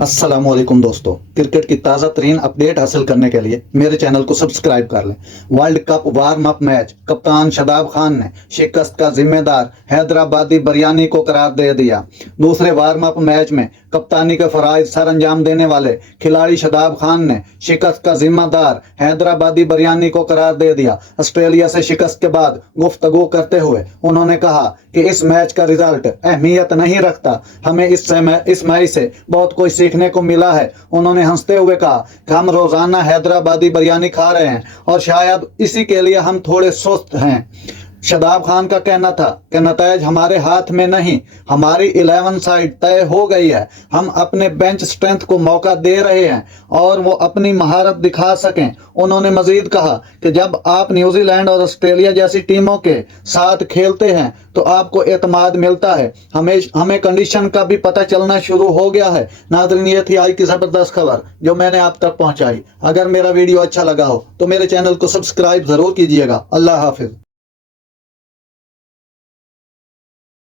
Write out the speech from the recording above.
अस्सलाम वालेकुम दोस्तों, क्रिकेट की ताज़ा तरीन अपडेट हासिल करने के लिए मेरे चैनल को सब्सक्राइब कर लें। World cup warm up match कप्तान शादाब खान ने शिकस्त का जिम्मेदार हैदराबादी बिरयानी को करार दे दिया। दूसरे वार्म अप मैच में कप्तानी के फराइज सर अंजाम देने वाले खिलाड़ी शादाब खान ने शिकस्त का जिम्मेदार हैदराबादी बिरयानी को करार दे दिया। ऑस्ट्रेलिया से शिकस्त के बाद गुफ्तगू करते हुए उन्होंने कहा कि इस मैच का रिजल्ट अहमियत नहीं रखता, हमें इस मैच से बहुत कुछ सीखने को मिला है। उन्होंने हंसते हुए कहा कि हम रोजाना हैदराबादी बिरयानी खा रहे हैं और शायद इसी के लिए हम थोड़े सुस्त हैं। शादाब खान का कहना था कि नतीजा हमारे हाथ में नहीं, हमारी 11 साइड तय हो गई है। हम अपने बेंच स्ट्रेंथ को मौका दे रहे हैं और वो अपनी महारत दिखा सकें। उन्होंने मजीद कहा कि जब आप न्यूजीलैंड और ऑस्ट्रेलिया जैसी टीमों के साथ खेलते हैं तो आपको एतमाद मिलता है। हमें कंडीशन का भी पता चलना शुरू हो गया है। नाज़रीन, ये थी आज की ज़बरदस्त खबर जो मैंने आप तक पहुंचाई। अगर मेरा वीडियो अच्छा लगा हो तो मेरे चैनल को सब्सक्राइब ज़रूर कीजिएगा। अल्लाह हाफिज़।